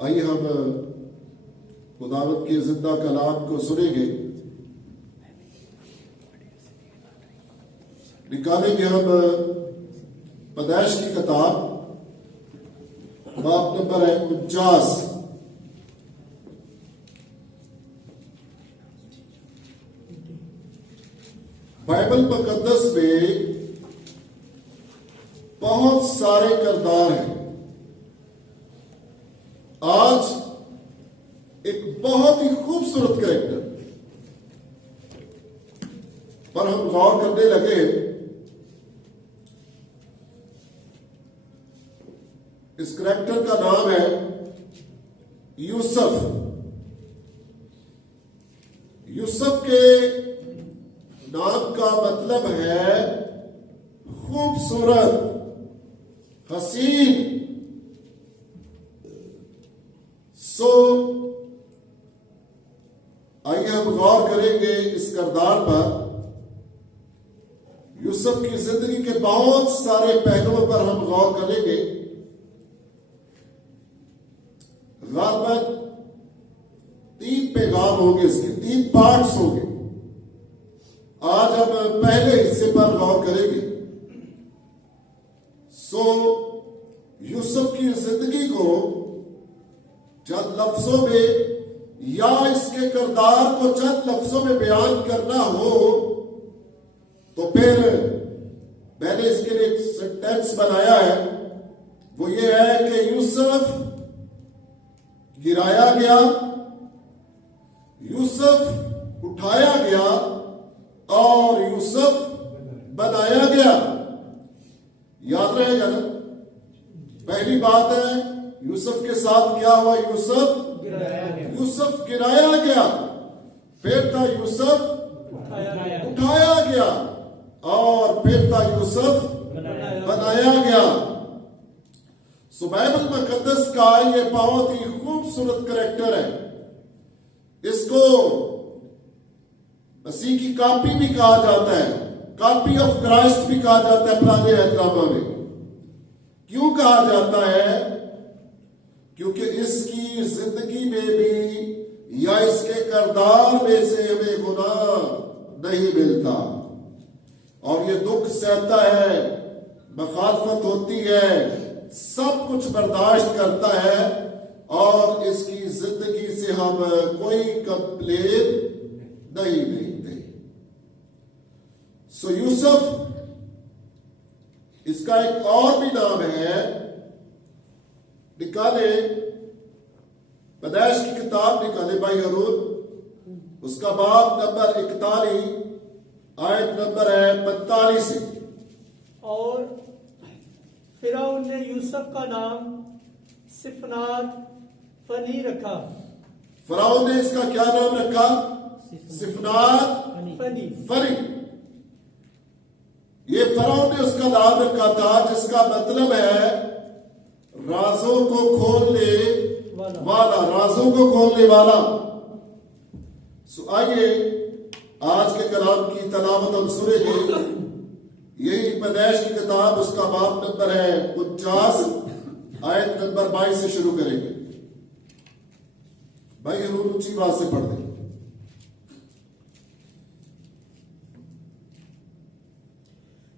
آئیے ہم خداوند کے زندہ کلام کو سنیں گے. نکالیں گے ہم پیدائش کی کتاب، باب نمبر ہے 49. بائبل مقدس میں بہت سارے کردار ہیں. آج ایک بہت ہی خوبصورت کریکٹر پر ہم غور کرنے لگے. اس کریکٹر کا نام ہے یوسف. یوسف کے نام کا مطلب ہے خوبصورت، حسین. آئیے ہم غور کریں گے اس کردار پر. یوسف کی زندگی کے بہت سارے پہلوؤں پر ہم غور کریں گے. غالباً 3 پیغام ہوں گے، اس کے 3 پارٹس ہوں گے. آج ہم پہلے حصے پر غور کریں گے. یوسف کی زندگی کو چند لفظوں میں یا اس کے کردار کو چند لفظوں میں بیان کرنا ہو تو پھر میں نے اس کے لیے ایک سینٹینس بنایا ہے. وہ یہ ہے کہ یوسف گرایا گیا، یوسف اٹھایا گیا اور یوسف بنایا گیا. یاد رہے گا نا؟ پہلی بات ہے یوسف کے ساتھ کیا ہوا؟ یوسف گرایا گیا. پھر تھا یوسف اٹھایا گیا اور پھر تھا یوسف بنایا گیا. بائبل مقدس کا یہ بہت ہی خوبصورت کریکٹر ہے. اس کو مسیح کی کاپی بھی کہا جاتا ہے، کاپی آف کرائسٹ بھی کہا جاتا ہے پرانے عہد نامہ میں. کیوں کہا جاتا ہے؟ کیونکہ اس کی زندگی میں بھی یا اس کے کردار میں سے ہمیں گناہ نہیں ملتا اور یہ دکھ سہتا ہے، مخالفت ہوتی ہے، سب کچھ برداشت کرتا ہے اور اس کی زندگی سے ہم کوئی کمپلین نہیں بھیجتے. یوسف، اس کا ایک اور بھی نام ہے. نکالے پیدائش کی کتاب، نکالے بھائی ہارون، اس کا باب نمبر 41 آیت نمبر ہے 45 سے. اور فرعون نے یوسف کا نام صفنات فنی رکھا. فرعون نے اس کا کیا نام رکھا؟ صفنات فنی. یہ فرعون نے اس کا نام رکھا تھا جس کا مطلب ہے رازوں کو کھولنے والا، رازوں کو کھولنے والا. آئیے آج کے کلام کی تلاوت ہم سنیں گے. یہی پیدائش کی کتاب، اس کا باب نمبر ہے 49 آیت نمبر 22 سے شروع کریں گے. بھائی ہم اونچی بات سے پڑھ دیں.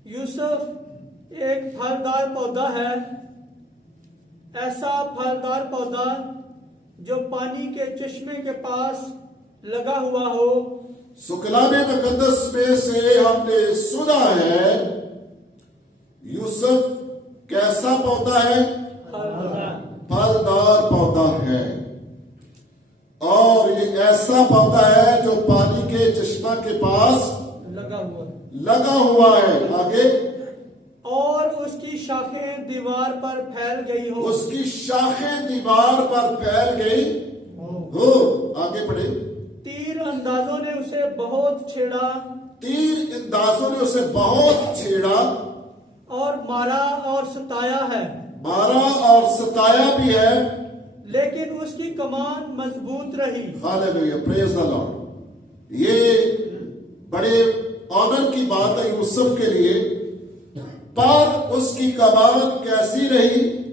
یوسف ایک پھلدار پودا ہے، ایسا پھلدار پودا جو پانی کے چشمے کے پاس لگا ہوا ہو. کلام مقدس میں سے ہم نے سنا ہے یوسف کیسا پودا ہے؟ پھلدار پودا ہے. اور یہ ایسا پودا ہے جو پانی کے چشمہ کے پاس لگا ہوا ہے. آگے، اور اس کی شاخیں دیوار پر پھیل گئی ہو. اس کی شاخیں دیوار پر پھیل گئی ہو. آگے پڑھے. تیر اندازوں نے اسے بہت چھیڑا. تیر اندازوں نے اسے بہت چھیڑا اور مارا اور ستایا ہے. مارا اور ستایا بھی ہے، لیکن اس کی کمان مضبوط رہی. ہاللیلویا، پریز دی لارڈ. یہ بڑے آنر کی بات ہے یوسف کے لیے. پر اس کی کمان کیسی رہی؟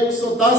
110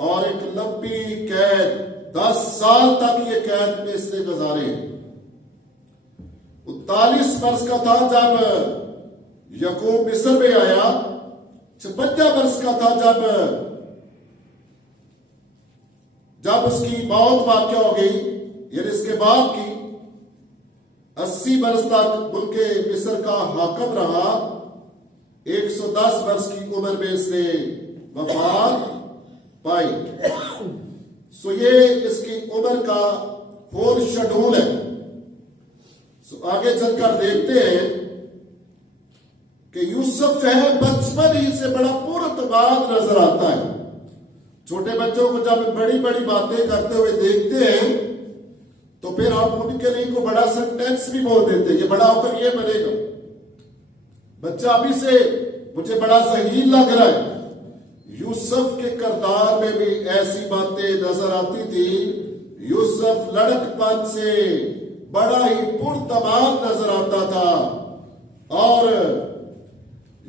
اور ایک لمبی قید 10 سال تک یہ قید میں اس نے گزارے. 39 برس کا تھا جب یعقوب مصر میں آیا. 56 برس کا تھا جب اس کی موت واقع ہو گئی، یعنی اس کے بعد کی. 80 برس تک ملک مصر کا حاکم رہا. 110 برس کی عمر میں اس نے وفات پائی. سو یہ اس کی عمر کا فور شیڈول ہے. سو آگے چل کر دیکھتے ہیں کہ یوسف جو ہے بچپن ہی سے بڑا پرتواضع نظر آتا ہے. چھوٹے بچوں کو جب بڑی بڑی باتیں کرتے ہوئے دیکھتے ہیں تو پھر آپ ان کے لیے کو بڑا سینٹینس بھی بول دیتے ہیں، یہ بڑا ہو کر یہ بنے گا. بچہ ابھی سے مجھے بڑا ذہین لگ رہا ہے. یوسف کے کردار میں بھی ایسی باتیں نظر آتی تھی. یوسف لڑکپن سے بڑا ہی پرتواضع نظر آتا تھا. اور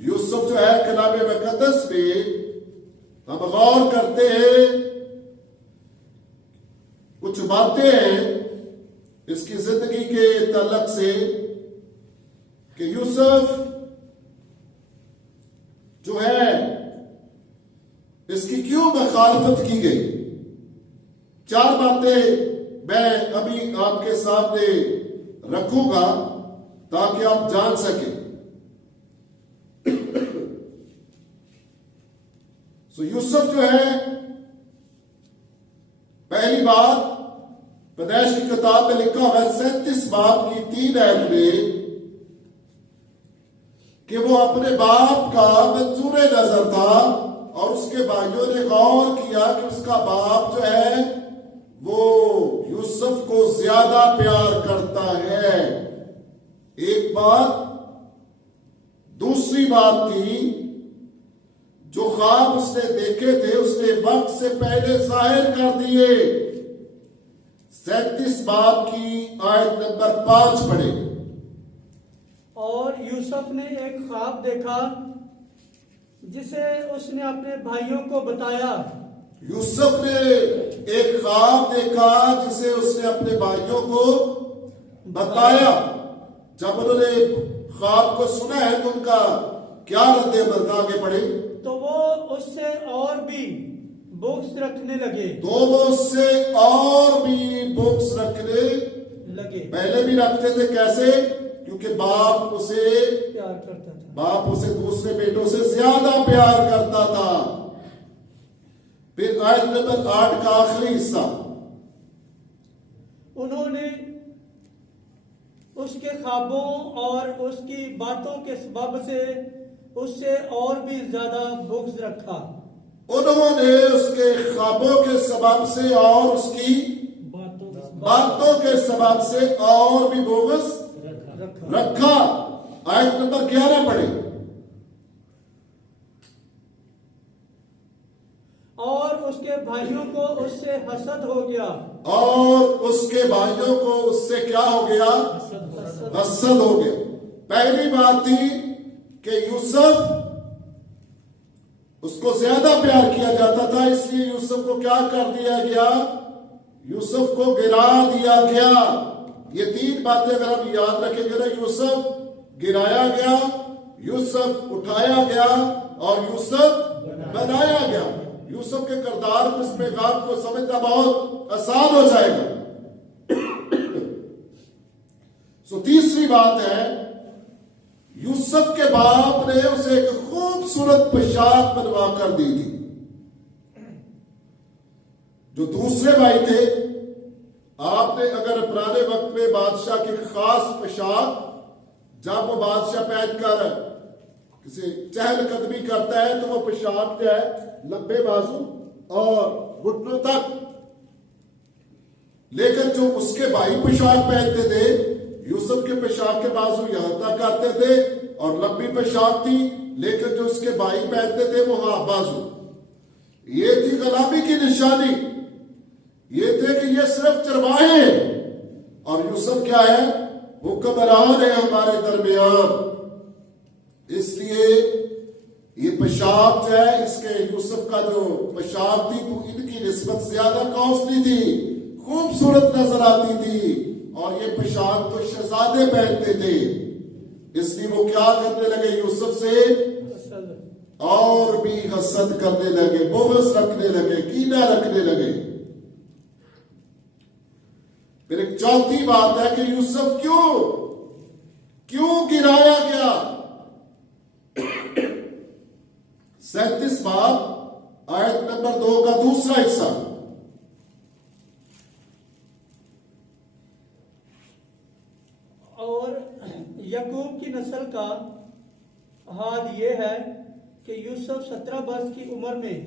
یوسف جو ہے کلام مقدس میں ہم غور کرتے ہیں، کچھ باتیں ہیں اس کی زندگی کے تعلق سے کہ یوسف جو ہے اس کی کیوں مخالفت کی گئی. 4 باتیں میں ابھی آپ کے سامنے رکھوں گا تاکہ آپ جان سکیں. سو یوسف جو ہے، پہلی بات پیدائش کی کتاب میں لکھا ہوا ہے 37 باب کی 3 آیت میں کہ وہ اپنے باپ کا منظور نظر تھا اور اس کے بھائیوں نے غور کیا کہ اس کا باپ جو ہے وہ یوسف کو زیادہ پیار کرتا ہے. ایک بات. دوسری بات تھی جو خواب اس نے دیکھے تھے اس نے وقت سے پہلے ظاہر کر دیے. 37 باب کی آیت نمبر 5 پڑھیں. اور یوسف نے ایک خواب دیکھا جسے اس نے اپنے بھائیوں کو بتایا. یوسف نے ایک خواب دیکھا جسے اس نے اپنے بھائیوں کو بتایا. جب انہوں نے خواب کو سنا ہے تو ان کا کیا رد عمل تھا؟ آگے پڑھیں. تو وہ اس سے اور بھی بغض رکھنے لگے. پہلے بھی رکھتے تھے. کیسے؟ کیونکہ باپ اسے پیار کرتا تھا. باپ اسے دوسرے بیٹوں سے زیادہ پیار کرتا تھا. پھر آیت نمبر 8 کا آخری حصہ. انہوں نے اس کے خوابوں اور اس کی باتوں کے سبب سے اس سے اور بھی زیادہ بغض رکھا. انہوں نے اس کے خوابوں کے سبب سے اور اس کی باتوں کے سبب سے اور بھی بغض رکھا. آیت نمبر 11 پڑھیں. اور اس کے بھائیوں کو اس سے حسد ہو گیا. اور اس کے بھائیوں کو اس سے کیا ہو گیا؟ حسد ہو گیا. پہلی بات تھی کہ یوسف اس کو زیادہ پیار کیا جاتا تھا، اس لیے یوسف کو کیا کر دیا گیا؟ یوسف کو گرا دیا گیا. یہ 3 باتیں اگر ہم یاد رکھیں گے نا، یوسف گرایا گیا، یوسف اٹھایا گیا اور یوسف بنایا گیا. یوسف کے کردار کو، اس پیغام کو سمجھنا بہت آسان ہو جائے گا. تیسری بات ہے یوسف کے باپ نے اسے ایک خوبصورت پوشاک بنوا کر دی تھی. جو دوسرے بھائی تھے، آپ نے اگر پرانے وقت میں بادشاہ کی خاص پوشاک جب وہ بادشاہ پہن کر کسی چہل قدمی کرتا ہے تو وہ پوشاک جو ہے لمبے بازو اور گھٹنوں تک. لیکن جو اس کے بھائی پوشاک پہنتے تھے، یوسف کے پوشاک کے بازو یہاں تک آتے تھے اور لمبی پوشاک تھی، لیکن جو اس کے بھائی پہنتے تھے وہ ہاں بازو. یہ تھی غلامی کی نشانی. یہ تھے کہ یہ صرف چرواہے ہیں اور یوسف کیا ہے؟ حکمران ہے ہمارے درمیان. اس لیے یہ پیشاب جو ہے اس کے یوسف کا جو پیشاب تھی تو ان کی نسبت زیادہ کاسٹلی تھی, خوبصورت نظر آتی تھی, اور یہ پیشاب تو شہزادے پہنتے تھے. اس لیے وہ کیا کرنے لگے یوسف سے, اور بھی حسد کرنے لگے, بغض رکھنے لگے, کینہ رکھنے لگے. پھر ایک چوتھی بات ہے کہ یوسف کیوں گرایا گیا. 37 باب آیت نمبر 2 کا دوسرا حصہ. اور یعقوب کی نسل کا حال یہ ہے کہ یوسف 17 برس کی عمر میں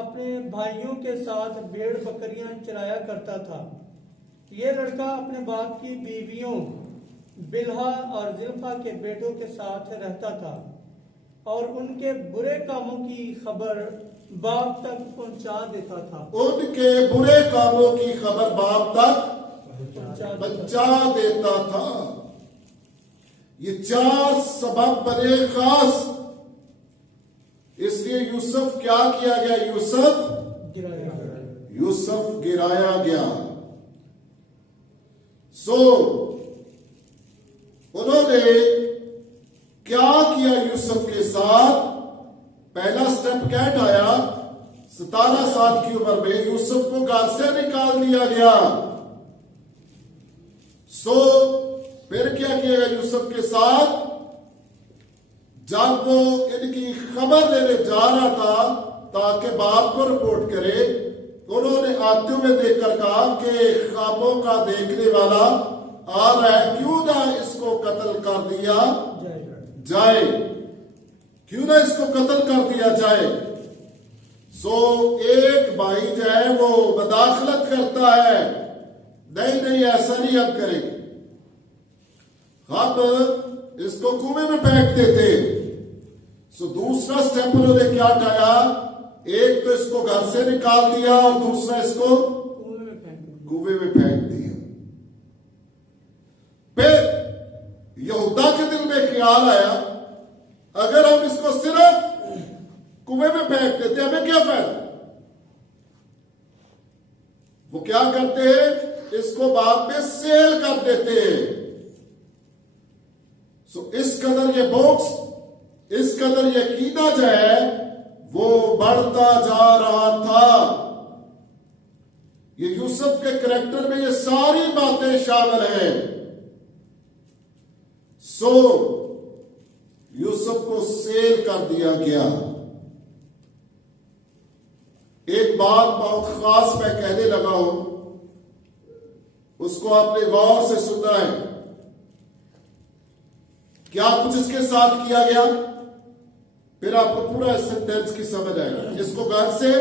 اپنے بھائیوں کے ساتھ بھیڑ بکریاں چرایا کرتا تھا. یہ لڑکا اپنے باپ کی بیویوں بلہا اور زلفا کے بیٹوں کے ساتھ رہتا تھا, اور ان کے برے کاموں کی خبر باپ تک پہنچا دیتا تھا. ان کے برے کاموں کی خبر باپ تک پہنچا دیتا تھا. یہ 4 سبب بڑے خاص. اس لیے یوسف کیا کیا گیا, یوسف گرایا گیا. انہوں نے کیا کیا یوسف کے ساتھ. پہلا سٹیپ کیا اٹھایا, 17 سال کی عمر میں یوسف کو گھر سے نکال دیا گیا. پھر کیا کیا گیا یوسف کے ساتھ, جب وہ ان کی خبر لینے جا رہا تھا تاکہ باپ کو رپورٹ کرے, انہوں نے آتے ہوئے دیکھ کر کہا کہ خوابوں کا دیکھنے والا آ رہا ہے, کیوں نہ اس کو قتل کر دیا جائے, کیوں نہ اس کو قتل کر دیا جائے. ایک بھائی جو ہے وہ مداخلت کرتا ہے, نہیں ایسا نہیں ہم کریں گے, ہم اس کو کنویں میں پھینکتے تھے. دوسرا سٹیپ انہوں نے کیا اٹھایا, ایک تو اس کو گھر سے نکال دیا اور دوسرا اس کو کنویں میں پھینک دیا. پھر یہودا کے دل میں خیال آیا, اگر ہم اس کو صرف کنویں میں پھینک دیتے ہمیں کیا فائدہ. وہ کیا کرتے ہیں, اس کو بعد میں سیل کر دیتے ہیں. اس قدر یہ بوکس, اس قدر یہ کینہ جو ہے وہ بڑھتا جا رہا تھا. یہ یوسف کے کریکٹر میں یہ ساری باتیں شامل ہیں. یوسف کو سیل کر دیا گیا. ایک بات بہت خاص میں کہنے لگا ہوں, اس کو آپ نے غور سے سننا ہے. کیا کچھ اس کے ساتھ کیا گیا, پھر آپ کو پورا سینٹینس کی سمجھ آئے گا. اس کو گھر سے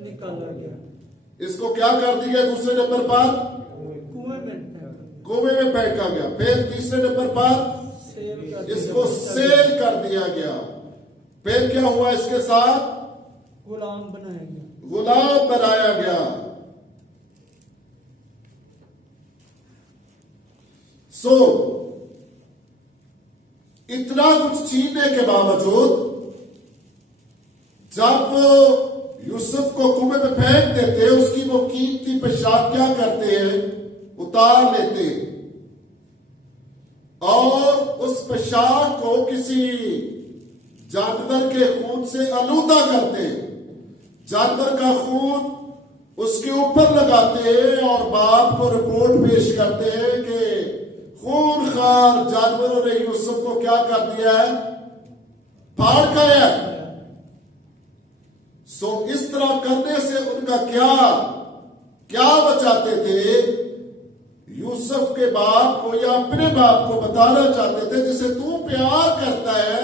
نکالا گیا, اس کو کیا کر دیا دوسرے نمبر پر کنویں میں پھینکا گیا. پھر تیسرے نمبر پر اس کو سیل کر دیا گیا. پھر کیا ہوا, اس کے ساتھ غلام بنایا گیا, غلام بنایا گیا. اتنا کچھ چھیننے کے باوجود جب وہ یوسف کو کنویں میں پھینک دیتے, اس کی وہ قیمتی پیشاب کیا کرتے ہیں, اتار لیتے اور اس پیشاب کو کسی جانور کے خون سے آلودہ کرتے. جانور کا خون اس کے اوپر لگاتے اور باپ کو رپورٹ پیش کرتے ہیں کہ خون خار جانوروں نے یوسف کو کیا کر دیا ہے, پھاڑ کھایا. اس طرح کرنے سے ان کا کیا بچاتے تھے, یوسف کے باپ کو یا اپنے باپ کو بتانا چاہتے تھے جسے تو پیار کرتا ہے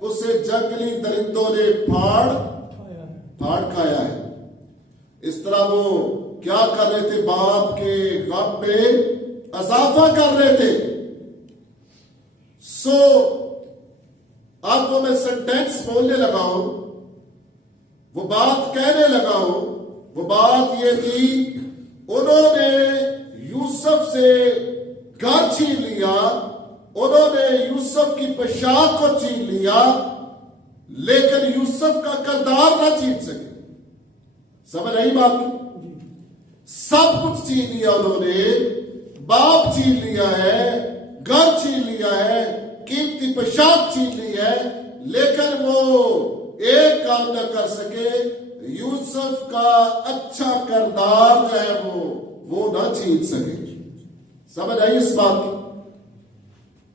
اسے جنگلی درندوں نے پھاڑ کھایا ہے. اس طرح وہ کیا کر رہے تھے, باپ کے غم میں اضافہ کر رہے تھے. اب وہ میں سینٹینس بولنے لگا ہوں, وہ بات کہنے لگا ہوں, وہ بات یہ تھی, انہوں نے یوسف سے گھر چھین لیا, انہوں نے یوسف کی پوشاک کو چھین لیا, لیکن یوسف کا کردار نہ چھین سکے. سمجھ رہی بات کی؟ سب کچھ چھین لیا انہوں نے. باپ چھین لیا ہے, گھر چھین لیا ہے, قیمتی پوشاک چھین لی ہے, لیکن وہ ایک کام نہ کر سکے. یوسف کا اچھا کردار جو ہے وہ نہ چھین سکے. سمجھ آئی اس بات کی؟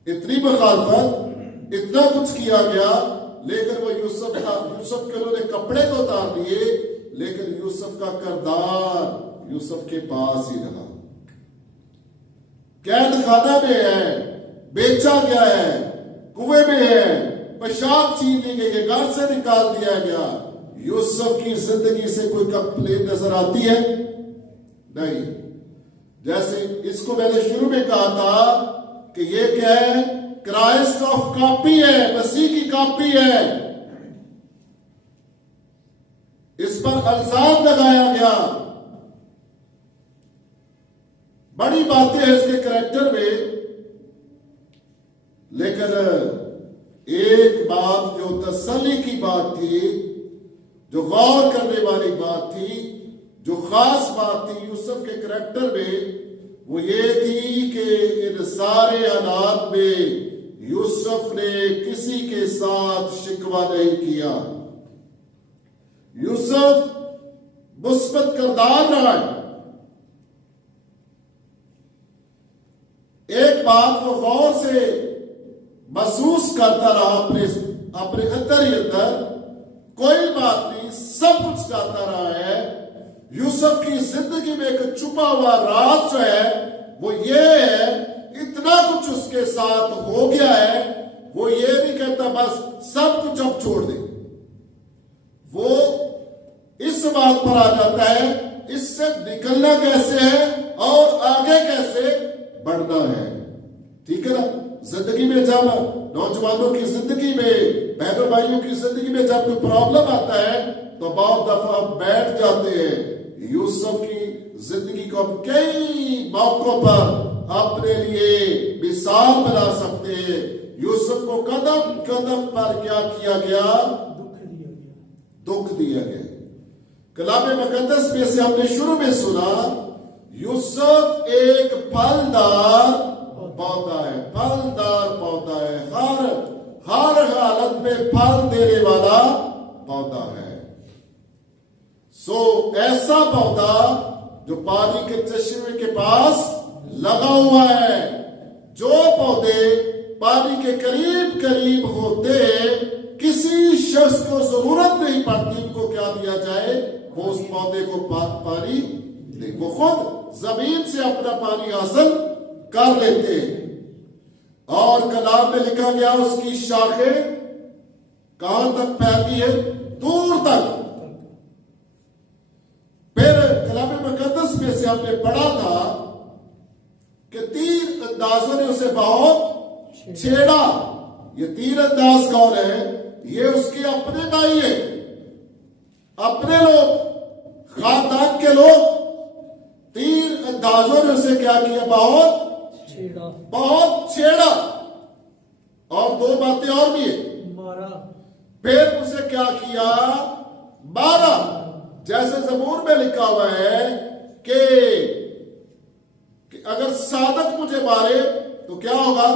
اتنی مخالفت, اتنا کچھ کیا گیا, لیکن وہ یوسف کے انہوں نے کپڑے تو اتار دیے, لیکن یوسف کا کردار یوسف کے پاس ہی رہا. قید خانہ میں ہے, بیچا گیا ہے, کنویں میں ہے, پیشاب چھین لی گئی ہے, گھر سے نکال دیا گیا. یوسف کی زندگی سے کوئی کمپلین نظر آتی ہے؟ نہیں. جیسے اس کو میں نے شروع میں کہا تھا کہ یہ کیا ہے؟ کرائسٹ آف کاپی ہے, مسیح کی کاپی ہے. اس پر الزام لگایا گیا. بڑی باتیں ہیں اس کے کریکٹر میں, لیکن ایک بات جو تسلی کی بات تھی, جو غور کرنے والی بات تھی, جو خاص بات تھی یوسف کے کریکٹر میں, وہ یہ تھی کہ ان سارے حالات میں یوسف نے کسی کے ساتھ شکوہ نہیں کیا. یوسف مثبت کردار رہا ہے. ایک بات وہ غور سے محسوس کرتا رہا اپنے اندر ہی اندر, کوئی بات نہیں, سب کچھ جاتا رہا ہے. یوسف کی زندگی میں ایک چھپا ہوا راز جو ہے وہ یہ ہے, اتنا کچھ اس کے ساتھ ہو گیا ہے, وہ یہ نہیں کہتا بس سب کچھ اب چھوڑ دے. وہ اس بات پر آ جاتا ہے اس سے نکلنا کیسے ہے اور آگے کیسے بڑھنا ہے. ٹھیک ہے نا؟ زندگی میں جب نوجوانوں کی زندگی میں, بہنوں بھائیوں کی زندگی میں جب کوئی پرابلم آتا ہے تو بہت دفعہ بیٹھ جاتے ہیں. یوسف کی زندگی کو ہم کئی موقعوں پر اپنے لیے مثال بنا سکتے ہیں. یوسف کو قدم قدم پر کیا کیا گیا؟ دکھ دیا گیا. کلام مقدس میں سے ہم نے شروع میں سنا, یوسف ایک پھلدار پودا ہے, پھلدار پودا ہے, ہر حالت میں پھل دینے والا پودا ہے. سو ایسا پودا جو پانی کے چشمے کے پاس لگا ہوا ہے. جو پودے پانی کے قریب قریب ہوتے ہیں, کسی شخص کو ضرورت نہیں پڑتی ان کو کیا دیا جائے, وہ اس پودے کو پانی دے, وہ خود زمین سے اپنا پانی حاصل کر لیتے ہیں. اور کلام میں لکھا گیا اس کی شاخیں کہاں تک پھیلتی ہے؟ دور تک. پھر کلام مقدس میں سے ہم نے پڑھا تھا کہ تیر اندازوں نے اسے بہت چھیڑا. یہ تیر انداز کون ہے؟ یہ اس کے اپنے بھائی ہیں, اپنے لوگ, خاندان کے لوگ. تیر اندازوں نے اسے کیا کیا؟ بہت چھیڑا. اور دو باتیں اور بھی ہیں, مارا. پھر اسے کیا کیا؟ مارا. جیسے زبور میں لکھا ہوا ہے کہ اگر صادق مجھے مارے تو کیا ہوگا؟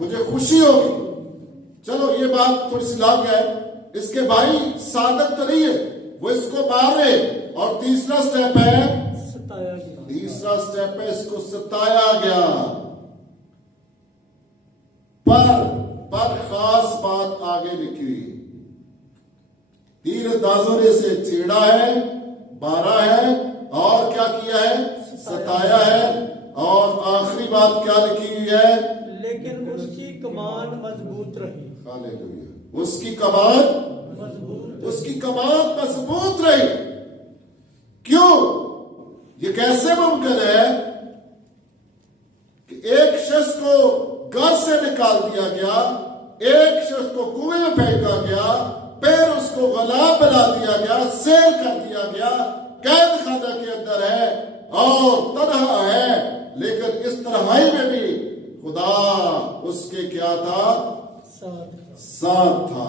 مجھے خوشی ہوگی. چلو یہ بات تھوڑی سی لاگ ہے, اس کے بھائی صادق تو نہیں ہے, وہ اس کو مار رہے. اور تیسرا سٹیپ ہے ستایا گیا. تیسرا سٹیپ ہے اس کو ستایا گیا. پر خاص بات آگے لکھی ہوئی, تیر اندازوں نے اسے چھیڑا ہے, مارا ہے, اور کیا کیا ہے؟ ستایا ہے. اور آخری بات کیا لکھی ہوئی ہے؟ لیکن اس کی کمان مضبوط رہی. ہاللیلویا. اس کی کمان مضبوط رہی. کیوں؟ یہ کیسے ممکن ہے کہ ایک شخص کو گھر سے نکال دیا گیا, ایک شخص کو کنویں میں پھینکا گیا, پھر اس کو غلام بنا دیا گیا, سیل کر دیا گیا, قید خانہ کے اندر ہے اور تنہا ہے, لیکن اس تنہائی میں بھی خدا اس کے کیا تھا؟ ساتھ تھا.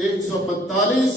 145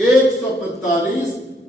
145